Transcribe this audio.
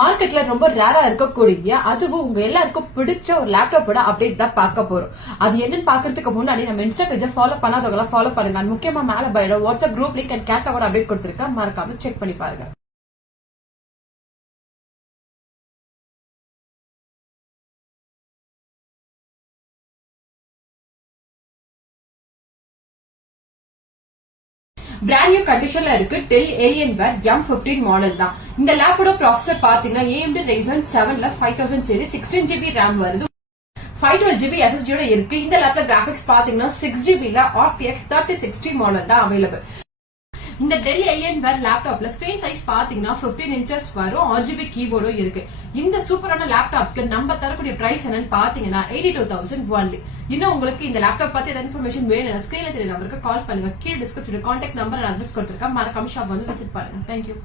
மார்க்கெட்ல ரொம்ப ரேரா இருக்கக்கூடிய அதுவும் உங்க எல்லாருக்கும் பிடிச்ச ஒரு லேப்டாப்போட அப்டேட் தான் பார்க்க போறோம். அது என்னன்னு பாக்குறதுக்கு முன்னாடி நம்ம இன்ஸ்டா பேஜை ஃபாலோ பண்ணாதவங்க ஃபாலோ பண்ணுங்க. முக்கியமா மேல பயோட வாட்ஸ்அப் குரூப் லிங்க் அண்ட் கேட்டாவோட அப்டேட் கொடுத்திருக்கேன், மறக்காம செக் பண்ணி பாருங்க. பிராண்ட் நியூ கண்டிஷன்ல இருக்கு டெல் ஏலியன்வேர் M15 மாடல் தான். இந்த லேப்போட ப்ராசஸர் பாத்தீங்கன்னா AMD Ryzen 7ல 5000 series 16GB RAM வருது. 512GB SSD இருக்கு. இந்த லேப்ல கிராபிக்ஸ் பாத்தீங்கன்னா 6GB RTX 3060 மாடல் தான் அவைலபிள். இந்த டெல் ஏலியன்வேர் லேப்டாப்ல ஸ்கிரீன் சைஸ் பாத்தீங்கன்னா 15 inches வரும். RGB கீபோர்டும் இருக்கு. இந்த சூப்பரான லேப்டாப்க்கு நம்ம தரக்கூடிய பிரைஸ் என்னன்னு பாத்தீங்கன்னா 82,000 ஒன்லி. இன்னும் உங்களுக்கு இந்த லேப்டாப் பத்தி ஏதாவது இன்ஃபர்மேஷன் வேணும்னா ஸ்கிரீன்ல தெரிய நம்பருக்கு கால் பண்ணுங்க. கீழே டிஸ்கிரிப்ஷன்ல கான்டாக்ட் நம்பர் அட்ரஸ் கொடுத்திருக்கேன், மறக்காம ஷாப் வந்து விசிட் பண்ணுங்க. தேங்க்யூ.